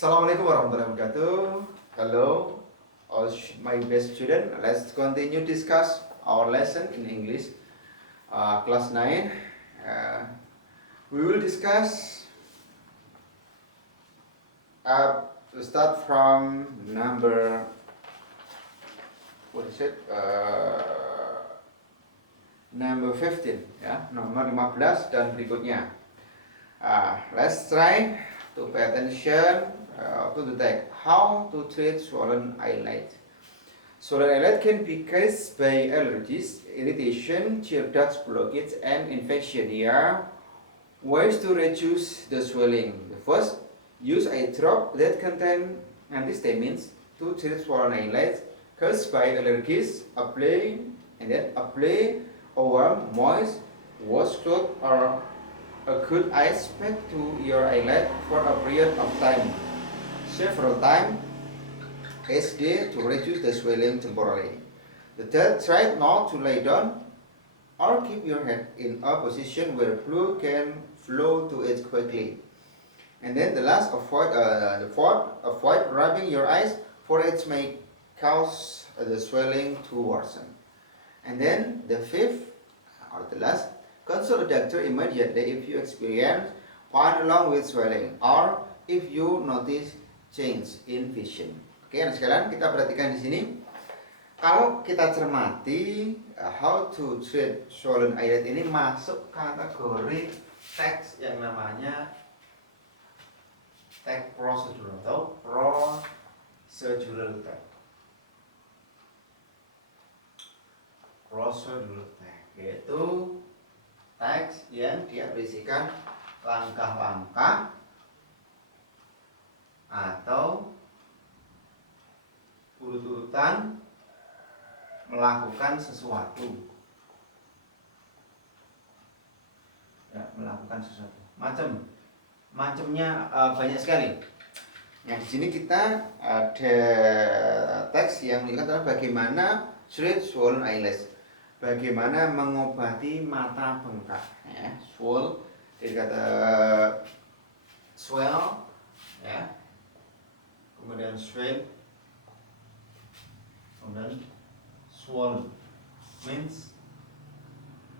Assalamualaikum warahmatullahi wabarakatuh. Hello, all my best student. Let's continue discuss our lesson in English, class 9. We will discuss. We start from number. What is it? Number 15, ya, nomor 15 dan berikutnya. Let's try to pay attention to the text. How to treat swollen eyelid. Swollen eyelid can be caused by allergies, irritation, tear duct blockage, and infection. Here, ways to reduce the swelling. The first, use eye drop that contain antihistamines to treat swollen eyelids caused by allergies. Apply a warm, moist wash cloth or a good ice pack to your eyelid for a period of time, several times each day, to reduce the swelling temporarily. The third, try not to lay down or keep your head in a position where blood can flow to it quickly. And then the last, the fourth, avoid rubbing your eyes, for it may cause the swelling to worsen. And then the fifth, or the last, consult a doctor immediately if you experience pain along with swelling or if you notice change in vision. Oke, anak sekalian, kita perhatikan di sini. Kalau kita cermati, how to treat swollen eyelid ini masuk kategori teks yang namanya teks prosedural atau procedural text. Prosedural text yaitu teks yang dia berisikan langkah-langkah atau urut-urutan melakukan sesuatu. Ya, melakukan sesuatu. Macamnya banyak sekali. Yang di sini kita ada teks yang menunjukkan bagaimana treat swollen eyelids. Bagaimana mengobati mata bengkak, ya. Swell dari kata swell, ya, kemudian swell, kemudian swollen means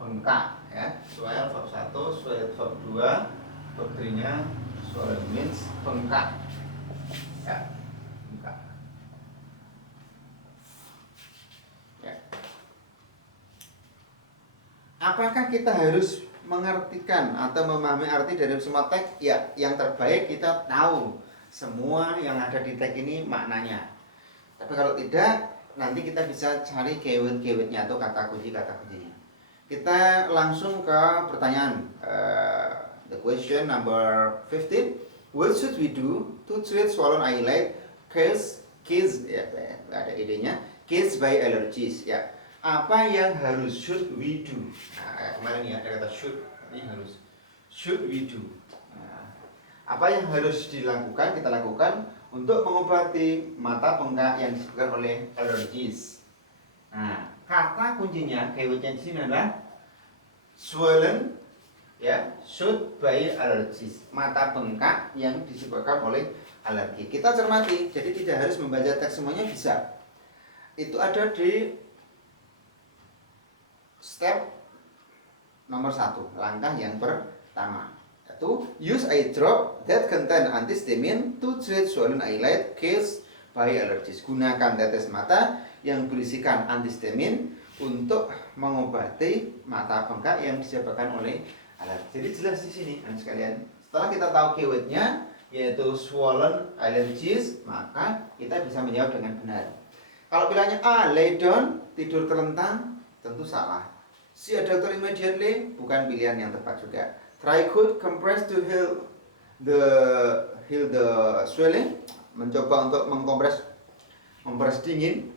bengkak, ya. Swell verb 1, swell verb 2, verb 3-nya swollen means bengkak, ya, bengkak. Apakah kita harus mengartikan atau memahami arti dari semua teks? Ya, yang terbaik kita tahu semua yang ada di teks ini maknanya. Tapi kalau tidak, nanti kita bisa cari keyword-keywordnya atau kata kuncinya. Kita langsung ke pertanyaan. The question number 15. What should we do to treat swollen eyelid caused ya, ada idenya, caused by allergies, ya. Apa yang harus should we do? Nah, kemarin ya ada kata should, ini harus should we do. Nah, apa yang harus dilakukan, kita lakukan untuk mengobati mata bengkak yang disebabkan oleh allergies. Nah, kata kuncinya, keywordnya di sini adalah swollen, ya, should by allergies. Mata bengkak yang disebabkan oleh alergi. Kita cermati, jadi tidak harus membaca teks semuanya, bisa. Itu ada di step nomor 1, langkah yang pertama, yaitu use eye drop that contain antihistamine to treat swollen eyelid caused by allergies. Gunakan tetes mata yang berisikan antihistamin untuk mengobati mata bengkak yang disebabkan oleh alergi. Jadi jelas di sini, anak sekalian. Setelah kita tahu keywordnya, yaitu swollen allergies, maka kita bisa menjawab dengan benar. Kalau bilangnya A, lay down, tidur terlentang, tentu salah. See a doctor immediately, bukan pilihan yang tepat juga. Try cold compress to heal the swelling. Mencoba untuk mengkompres dingin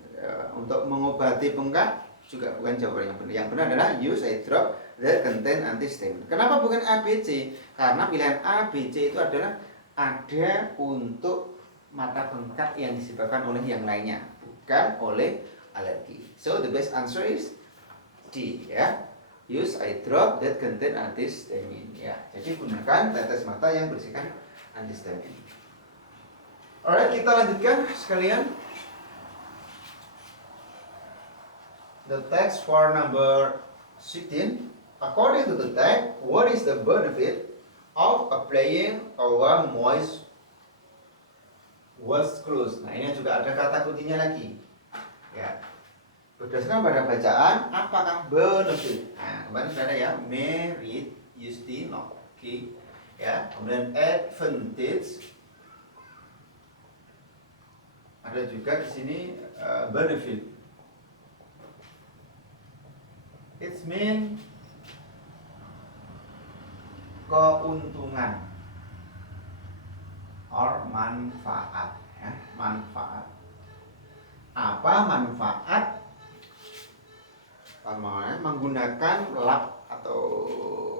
untuk mengobati bengkak, juga bukan jawaban yang benar. Yang benar adalah use a drop that contain antihistamine. Kenapa bukan A, B, C? Karena pilihan A, B, C itu adalah ada untuk mata bengkak yang disebabkan oleh yang lainnya, bukan oleh alergi. So the best answer is D, ya. Use eye drop that contain antihistamine, ya. Jadi gunakan tetes mata yang berisikan antihistamin. Alright, kita lanjutkan sekalian. The text for number 16. According to the text, what is the benefit of applying a warm moist was closed? Nah, ini juga ada kata kuncinya lagi. Ya. Berdasarkan pada bacaan, apakah benefit? Nah, kemarin sudah ada ya, merit, Yusti, no, okay. Ya, kemudian advantage. Ada juga di sini benefit. It mean keuntungan or manfaat, ya, manfaat. Apa manfaat? Menggunakan lap atau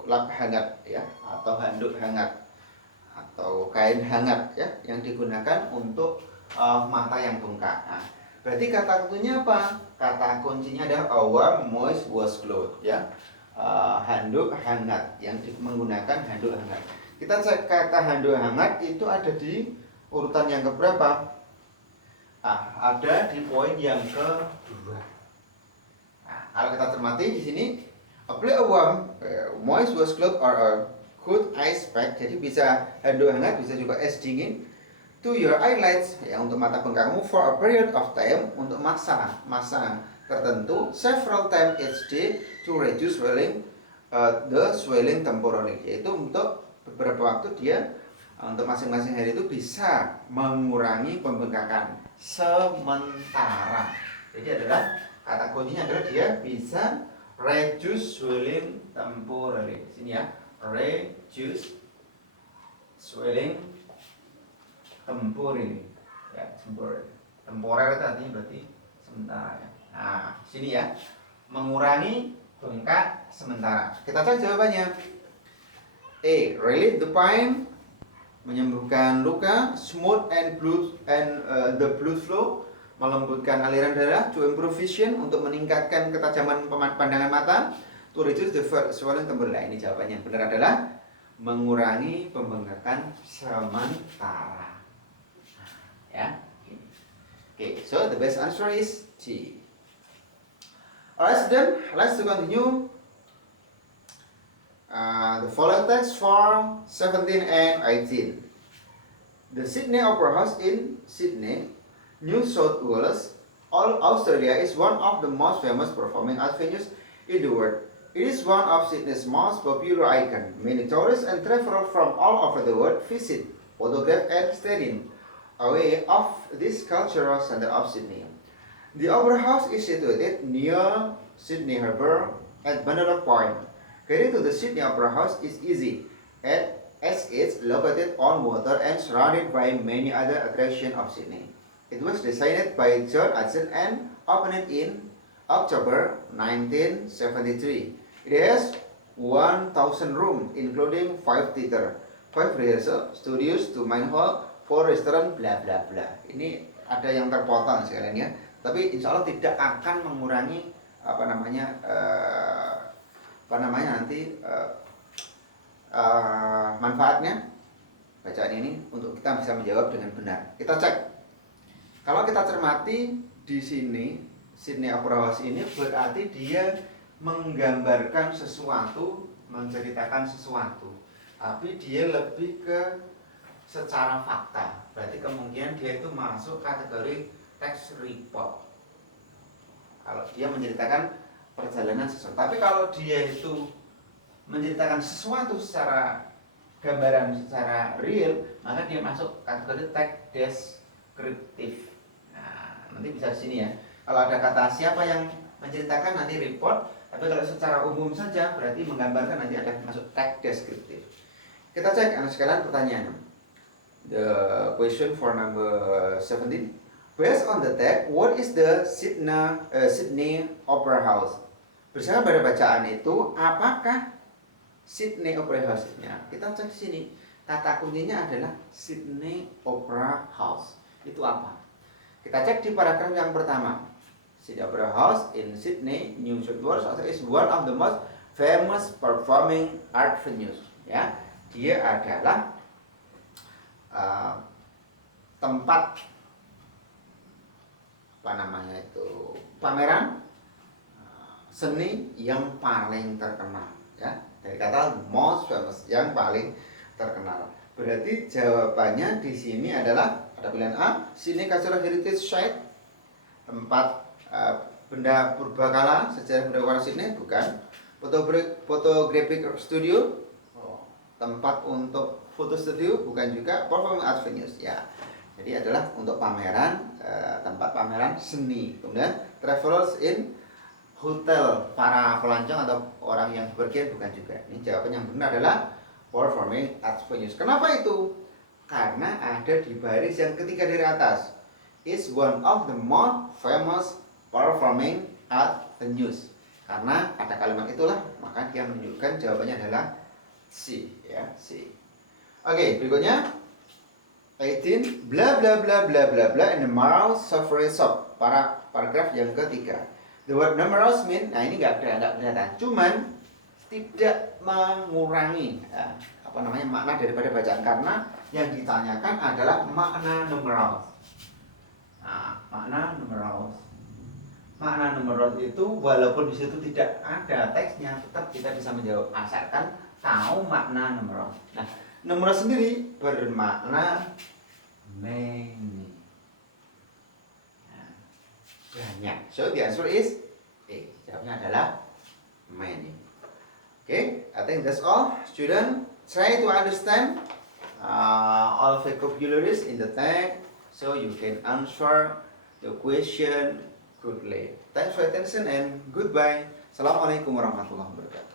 lap hangat, ya, atau handuk hangat atau kain hangat, ya, yang digunakan untuk mata yang bengkak. Nah, berarti kata kuncinya apa? Kata kuncinya adalah a warm moist washcloth, ya. Handuk hangat, yang menggunakan handuk hangat. Kita cek kata handuk hangat itu ada di urutan yang keberapa? Ada di poin yang kedua. Nah, kalau kita cermati di sini, apply a warm moist washcloth or a good ice pack. Jadi bisa handuk hangat, bisa juga es dingin to your eyelids, ya, untuk mata bengkakmu for a period of time, untuk masa tertentu, several times each day to reduce swelling, the swelling temporarily, yaitu untuk beberapa waktu dia untuk masing-masing hari itu bisa mengurangi pembengkakan sementara. Jadi adalah kata kuncinya adalah dia bisa reduce swelling temporarily. Sini ya, reduce swelling temporary, ya, temporary. Temporer itu artinya berarti sementara, ya. Nah, sini ya, mengurangi bengkak sementara. Kita cek jawabannya. A. Relieve the pain, menyembuhkan luka. Smooth and the blood flow, melembutkan aliran darah. To improve vision, untuk meningkatkan ketajaman pandangan mata. To reduce the swelling temporary. Ini jawabannya. Benar adalah mengurangi pembengkakan sementara. Ya. Okay, so the best answer is C. Alright, then let's continue the following text for 17 and 18. The Sydney Opera House in Sydney, New South Wales, Australia is one of the most famous performing arts venues in the world. It is one of Sydney's most popular icons. Many tourists and travelers from all over the world visit, photograph, and study away of this cultural center of Sydney. The Opera House is situated near Sydney Harbour at Banana Point. Getting to the Sydney Opera House is easy, as it's located on water and surrounded by many other attractions of Sydney. It was designed by John Hudson and opened in October 1973. It has 1,000 rooms, including 5 theater, 5 rehearsal studios, 2 main hall, 4 restaurant, bla bla bla. Ini ada yang terpotong sekalian ya. Tapi insya Allah tidak akan mengurangi nanti manfaatnya bacaan ini untuk kita bisa menjawab dengan benar. Kita cek. Kalau kita cermati di sini Sydney Opera House ini berarti dia menggambarkan sesuatu, menceritakan sesuatu, tapi dia lebih ke secara fakta. Berarti kemungkinan dia itu masuk kategori text report. Kalau dia menceritakan perjalanan sesuatu. Tapi kalau dia itu menceritakan sesuatu secara gambaran, secara real, maka dia masuk kategori text deskriptif. Nah, nanti bisa di sini ya. Kalau ada kata siapa yang menceritakan nanti report, tapi kalau secara umum saja berarti menggambarkan nanti ada masuk text deskriptif. Kita cek anak sekalian pertanyaannya. The question for number 17. Based on the text, what is the Sydney Opera House? Berdasarkan pada bacaan itu, apakah Sydney Opera House-nya? Kita cek di sini. Kata kuncinya adalah Sydney Opera House. Itu apa? Kita cek di paragraf yang pertama. Sydney Opera House in Sydney, New South Wales is one of the most famous performing art venues. Ya, dia adalah tempat pameran seni yang paling terkenal, ya. Dari kata most famous, yang paling terkenal. Berarti jawabannya di sini adalah ada pilihan A, Sydney Cultural Heritage Site, tempat benda purbakala, sejarah benda purbakala Sydney, bukan. Photographic studio, tempat untuk foto studio, bukan juga. Performing art venues, ya. Jadi adalah untuk pameran, tempat pameran seni. Kemudian travelers in hotel, para pelancong atau orang yang bepergian, bukan juga. Ini jawaban yang benar adalah performing arts venues. Kenapa itu? Karena ada di baris yang ketiga dari atas. Is one of the most famous performing art venues. Karena ada kalimat itulah, maka dia menunjukkan jawabannya adalah C, ya, C. Oke, berikutnya 18 bla bla bla bla bla bla in the Marrow Safari Shop. Paragraf yang ketiga. The word numerous mean, nah ini nggak kelihatan, cuman tidak mengurangi makna daripada bacaan, karena yang ditanyakan adalah makna numerous. Nah, makna numerous itu walaupun di situ tidak ada teksnya, tetap kita bisa menjawab asalkan tahu makna numerous. Nah, numerous sendiri bermakna many. Banyak. So the answer is A. Jawabnya adalah many. Okay, I think that's all. Student, try to understand all vocabularies in the text so you can answer the question correctly. Thanks for attention and goodbye. Assalamualaikum warahmatullahi wabarakatuh.